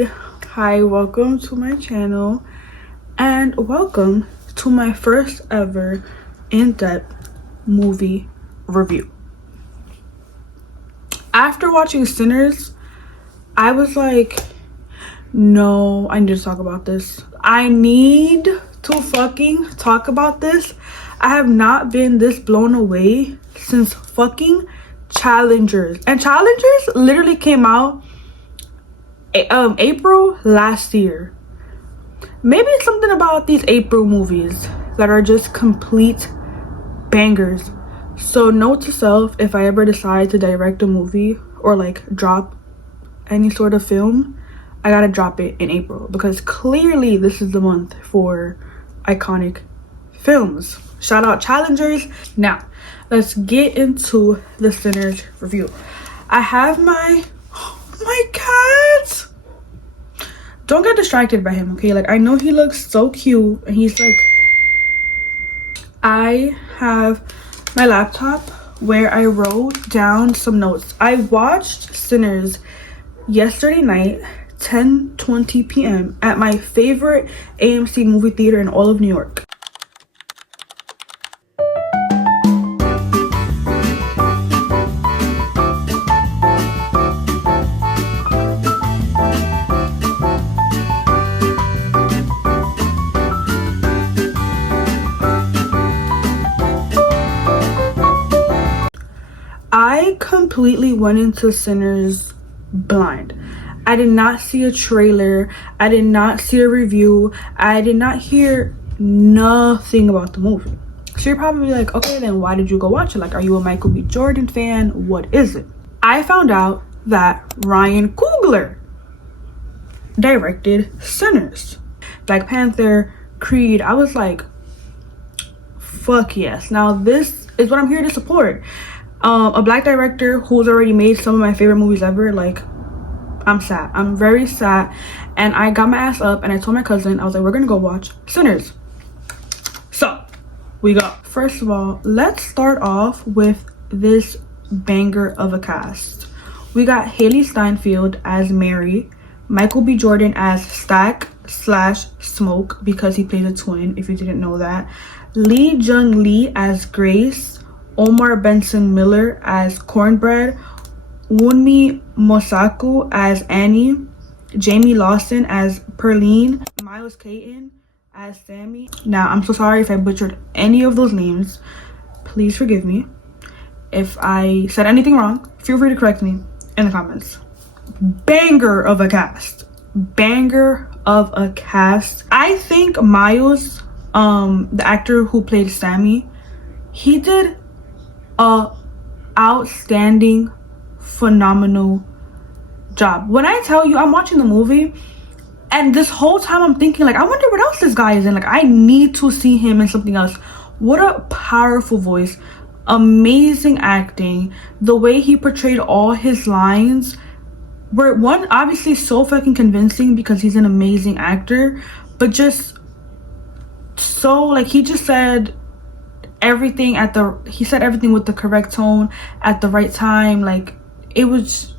everybody. Hi, welcome to my channel and welcome to my first ever in-depth movie review. After watching Sinners, I was like, no, I need to talk about this. I need to fucking talk about this. I have not been this blown away since fucking Challengers. And Challengers literally came out April last year. Maybe it's something about these April movies that are just complete bangers. So note to self, if I ever decide to direct a movie or like drop any sort of film, I gotta drop it in April because clearly this is the month for iconic films. Shout out Challengers. Now let's get into the Sinners review. I have my cat. Don't get distracted by him, okay? Like, I know he looks so cute and he's like, I have my laptop where I wrote down some notes. I watched Sinners yesterday night, 10:20 p.m. at my favorite AMC movie theater in all of New York. I completely went into Sinners blind. I did not see a trailer. I did not see a review. I did not hear nothing about the movie. So you're probably like, okay, then why did you go watch it? Like, are you a Michael B. Jordan fan? What is it? I found out that Ryan Coogler directed Sinners. Black Panther, Creed. I was like, fuck yes. Now this is what I'm here to support. A black director who's already made some of my favorite movies ever. Like, I'm sad. I'm very sad. And I got my ass up and I told my cousin, I was like, we're gonna go watch Sinners. So we go. First of all, let's start off with this banger of a cast. We got Haley Steinfeld as Mary, Michael B. Jordan as Stack/Smoke because he plays a twin, if you didn't know that, Lee Jung Lee as Grace, Omar Benson Miller as Cornbread, Wunmi Mosaku as Annie, Jamie Lawson as Perline, Miles Caton as Sammy. Now, I'm so sorry if I butchered any of those names. Please forgive me. If I said anything wrong, feel free to correct me in the comments. Banger of a cast. Banger of a cast. I think Miles, the actor who played Sammy, he did a outstanding, phenomenal job. When I tell you, I'm watching the movie and this whole time I'm thinking, like, I wonder what else this guy is in. Like, I need to see him in something else. What a powerful voice, amazing acting. The way he portrayed all his lines were, one, obviously so fucking convincing because he's an amazing actor, but just so, like, he just said everything he said everything with the correct tone at the right time. Like, it was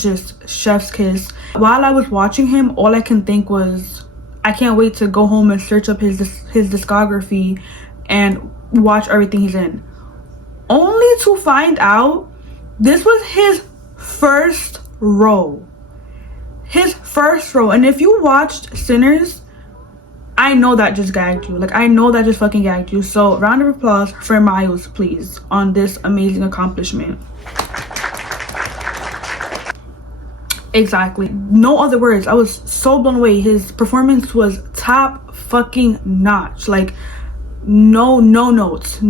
just chef's kiss. While I was watching him, all I can think was, I can't wait to go home and search up his discography and watch everything he's in, only to find out this was his first role. And if you watched Sinners, I know that just gagged you. Like, I know that just fucking gagged you. So round of applause for Miles, please, on this amazing accomplishment. Exactly, no other words. I was so blown away. His performance was top fucking notch. Like, no notes.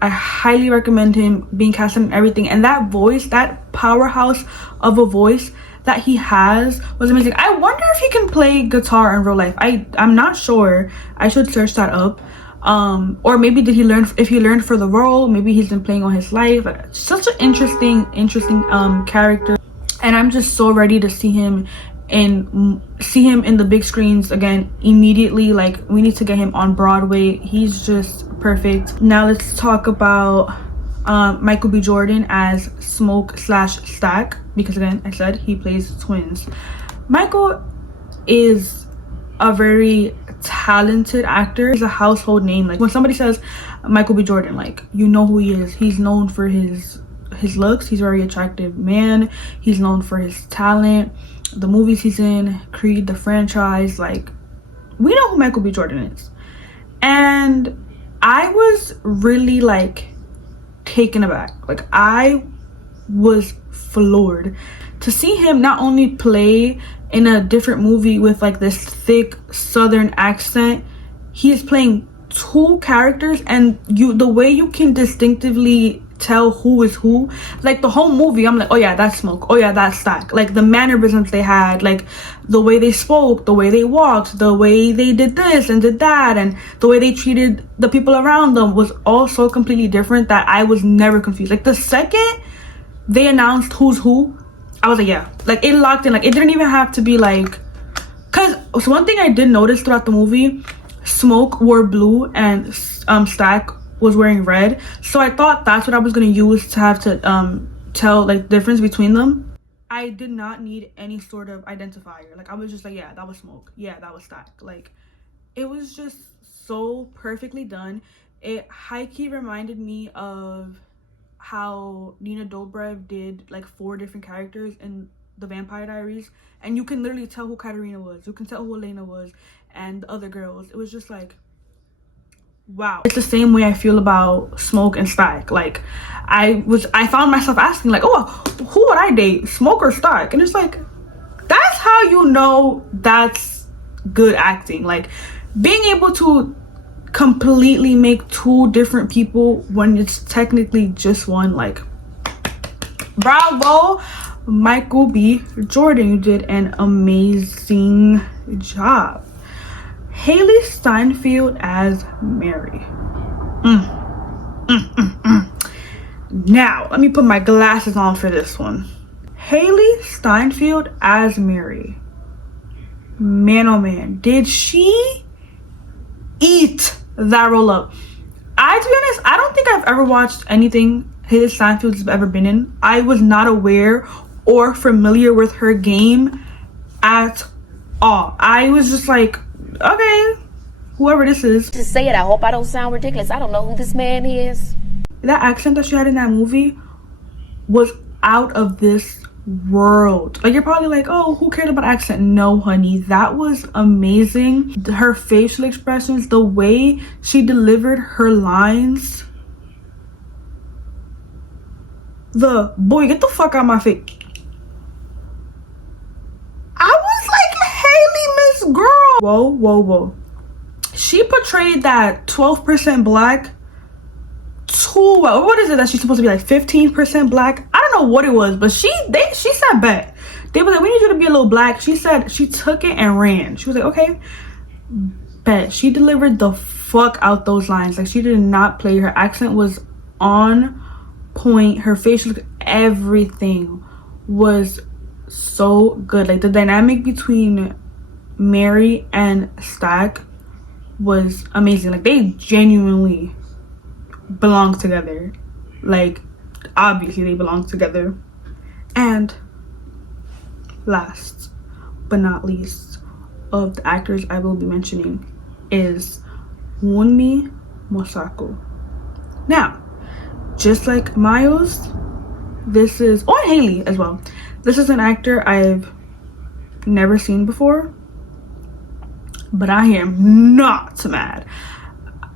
I highly recommend him being casted in everything. And that voice, that powerhouse of a voice that he has was amazing. I wonder if he can play guitar in real life. I'm not sure. I should search that up. Or maybe if he learned for the role. Maybe he's been playing all his life. Such an interesting character, and I'm just so ready to see him in the big screens again immediately. Like, we need to get him on Broadway. He's just perfect. Now let's talk about Michael B. Jordan as Smoke/Stack, because again, I said he plays twins. Michael is a very talented actor. He's a household name. Like when somebody says Michael B. Jordan, like you know who he is. He's known for his looks. He's a very attractive man. He's known for his talent, the movies he's in, Creed, the franchise. Like we know who Michael B. Jordan is. And I was really like taken aback. Like I was floored to see him not only play in a different movie with like this thick southern accent, he is playing two characters, and the way you can distinctively tell who is who, like the whole movie I'm like, oh yeah, that's Smoke, oh yeah, that's Stack. Like the mannerisms they had, like the way they spoke, the way they walked, the way they did this and did that, and the way they treated the people around them was all so completely different that I was never confused. Like the second they announced who's who, I was like, yeah, like it locked in. Like it didn't even have to be like, because so one thing I did notice throughout the movie, Smoke wore blue and Stack was wearing red, so I thought that's what I was going to use to have to tell like the difference between them. I did not need any sort of identifier. Like I was just like, yeah, that was Smoke, yeah, that was Stack. Like it was just so perfectly done. It high-key reminded me of how Nina Dobrev did like 4 different characters in the Vampire Diaries, and you can literally tell who Katerina was, you can tell who Elena was, and the other girls. It was just like, wow. It's the same way I feel about Smoke and Stack. Like I found myself asking like, oh, who would I date, Smoke or Stack? And it's like, that's how you know that's good acting. Like being able to completely make 2 different people when it's technically just one. Like bravo, Michael B. Jordan, you did an amazing job. Haley Steinfeld as Mary. Now let me put my glasses on for this one. Haley Steinfeld as Mary, man oh man, did she eat that roll up. To be honest, I don't think I've ever watched anything Haley Steinfeld has ever been in. I was not aware or familiar with her game at all. I was just like, okay, whoever this is. To say it, I hope I don't sound ridiculous. I don't know who this man is. That accent that she had in that movie was out of this world. Like you're probably like, oh, who cares about accent? No honey, that was amazing. Her facial expressions, the way she delivered her lines, the boy get the fuck out of my face. I was like, Haley, Miss Girl. Whoa, she portrayed that 12% black too well. What is it that she's supposed to be, like 15% black? I don't know what it was, but she said bet. They were like, we need you to be a little black. She said, she took it and ran. She was like, okay, bet. She delivered the fuck out those lines. Like she did not play. Her accent was on point. Her facial, everything was so good. Like the dynamic between Mary and Stack was amazing. Like they genuinely belong together. Like obviously they belong together. And last but not least of the actors I will be mentioning is Wunmi Mosaku. Now, just like Miles, this is, oh, and Haley as well, this is an actor I've never seen before, but I am not mad.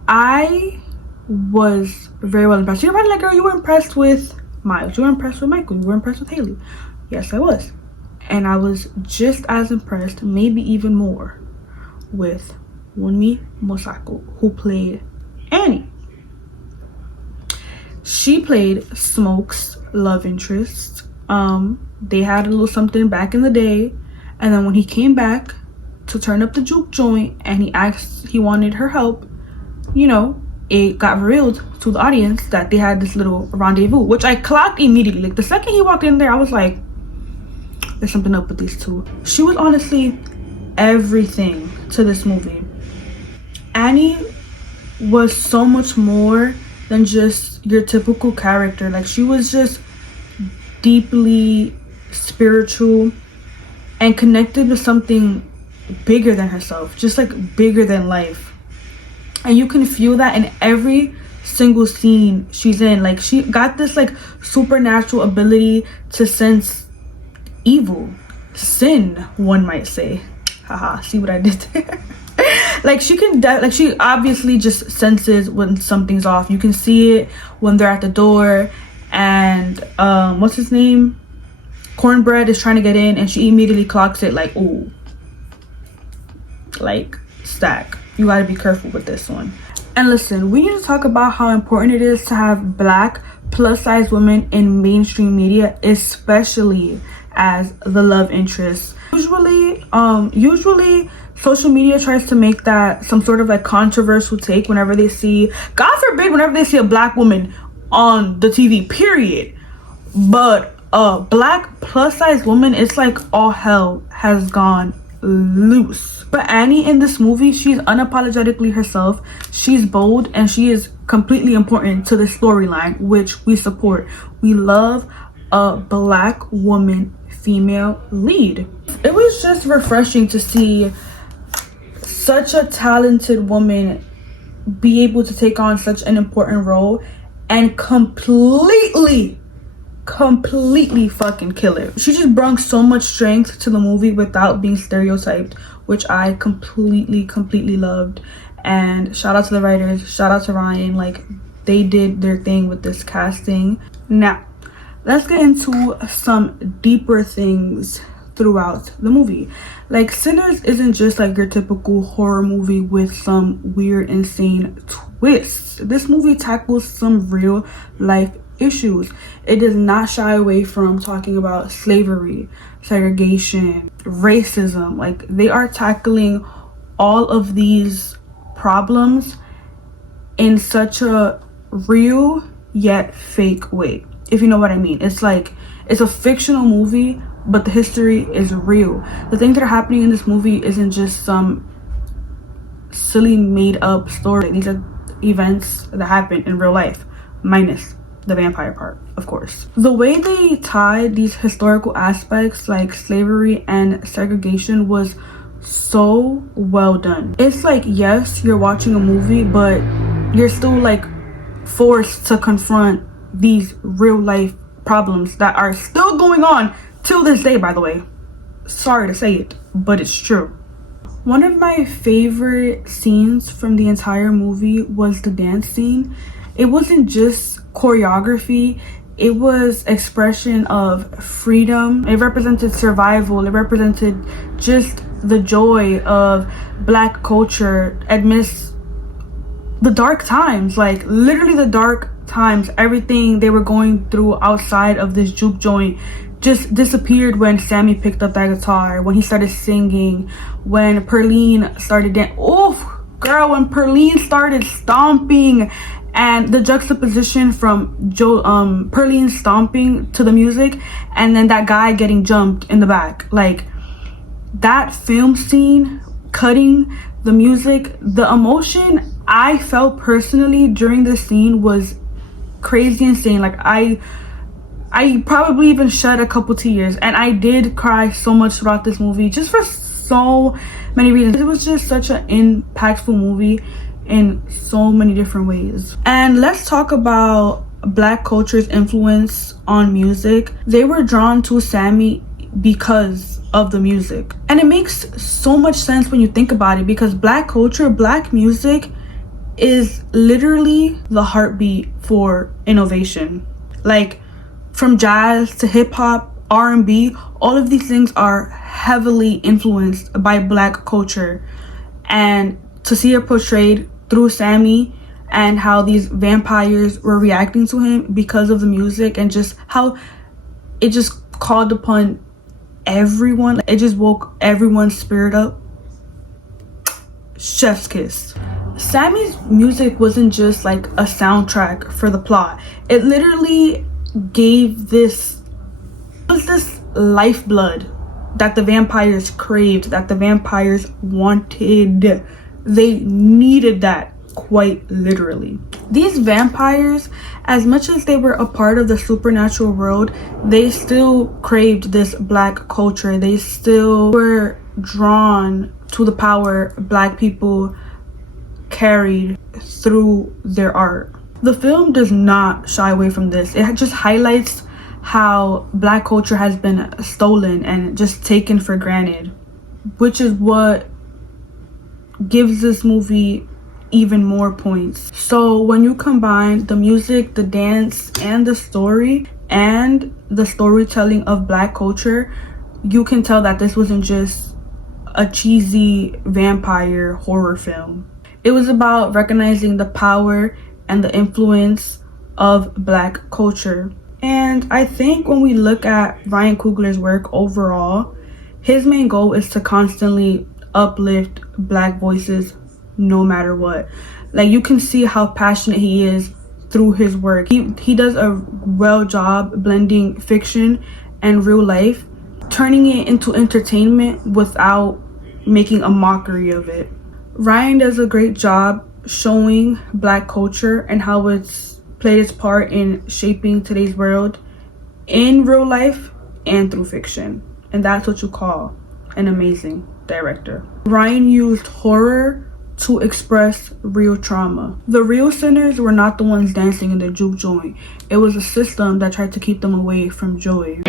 I was very well impressed. You're probably like, girl, you were impressed with Miles, you were impressed with Michael, you were impressed with Haley. Yes, I was. And I was just as impressed, maybe even more, with Wunmi Mosaku, who played Annie. She played Smoke's love interest. They had a little something back in the day, and then when he came back to turn up the juke joint and he wanted her help, you know, it got revealed to the audience that they had this little rendezvous, which I clocked immediately. Like the second he walked in there, I was like, there's something up with these two. She was honestly everything to this movie. Annie was so much more than just your typical character. Like she was just deeply spiritual. and connected with something bigger than herself, just like bigger than life. And you can feel that in every single scene she's in. Like, she got this like supernatural ability to sense evil, sin, one might say. Haha, see what I did there? Like, she can like, she obviously just senses when something's off. You can see it when they're at the door and what's his name, Cornbread, is trying to get in, and she immediately clocks it like, ooh, like, Stack, you gotta be careful with this one. And listen, we need to talk about how important it is to have Black plus size women in mainstream media, especially as the love interest. Usually social media tries to make that some sort of like controversial take whenever they see, God forbid, whenever they see a Black woman on the TV, period. But a Black plus size woman, it's like all hell has gone loose. But Annie in this movie, she's unapologetically herself. She's bold, and she is completely important to the storyline, which we support. We love a Black woman female lead. It was just refreshing to see such a talented woman be able to take on such an important role and completely fucking kill it. She just brought so much strength to the movie without being stereotyped, which I completely loved. And shout out to the writers, shout out to Ryan. Like, they did their thing with this casting. Now let's get into some deeper things throughout the movie. Like, Sinners isn't just like your typical horror movie with some weird, insane twists. This movie tackles some real life issues. It does not shy away from talking about slavery, segregation, racism. Like, they are tackling all of these problems in such a real yet fake way, if you know what I mean. It's like, it's a fictional movie, but the history is real. The things that are happening in this movie isn't just some silly made up story. These are events that happen in real life, minus the vampire part, of course. The way they tied these historical aspects like slavery and segregation was so well done. It's like, yes, you're watching a movie, but you're still like forced to confront these real life problems that are still going on till this day, by the way. Sorry to say it, but it's true. One of my favorite scenes from the entire movie was the dance scene. It wasn't just choreography, it was expression of freedom. It represented survival. It represented just the joy of Black culture amidst the dark times, like literally the dark times. Everything they were going through outside of this juke joint just disappeared when Sammy picked up that guitar, when he started singing, when Perline started dancing. Oh girl, when Perline started stomping, and the juxtaposition from Perline stomping to the music, and then that guy getting jumped in the back. Like, that film scene, cutting the music, the emotion I felt personally during this scene was crazy insane. Like, I probably even shed a couple tears, and I did cry so much throughout this movie, just for so many reasons. It was just such an impactful movie in so many different ways. And let's talk about Black culture's influence on music. They were drawn to Sammy because of the music, and it makes so much sense when you think about it, because Black culture, Black music is literally the heartbeat for innovation. Like, from jazz to hip-hop, R&B, all of these things are heavily influenced by Black culture. And to see it portrayed through Sammy, and how these vampires were reacting to him because of the music, and just how it just called upon everyone, it just woke everyone's spirit up. Chef's kiss. Sammy's music wasn't just like a soundtrack for the plot. It literally gave this lifeblood that the vampires craved, that the vampires wanted. They needed that quite literally. These vampires, as much as they were a part of the supernatural world, they still craved this black culture. They still were drawn to the power black people carried through their art. The film does not shy away from this. It just highlights how black culture has been stolen and just taken for granted, which is what gives this movie even more points. So when you combine the music, the dance, and the story, and the storytelling of black culture, you can tell that this wasn't just a cheesy vampire horror film. It was about recognizing the power and the influence of black culture. And I think when we look at Ryan Coogler's work overall, his main goal is to constantly uplift black voices no matter what. Like, you can see how passionate he is through his work. He does a well job blending fiction and real life, turning it into entertainment without making a mockery of it. Ryan does a great job showing black culture and how it's played its part in shaping today's world in real life and through fiction. And that's what you call an amazing director. Ryan used horror to express real trauma. The real sinners were not the ones dancing in the juke joint. It was a system that tried to keep them away from joy.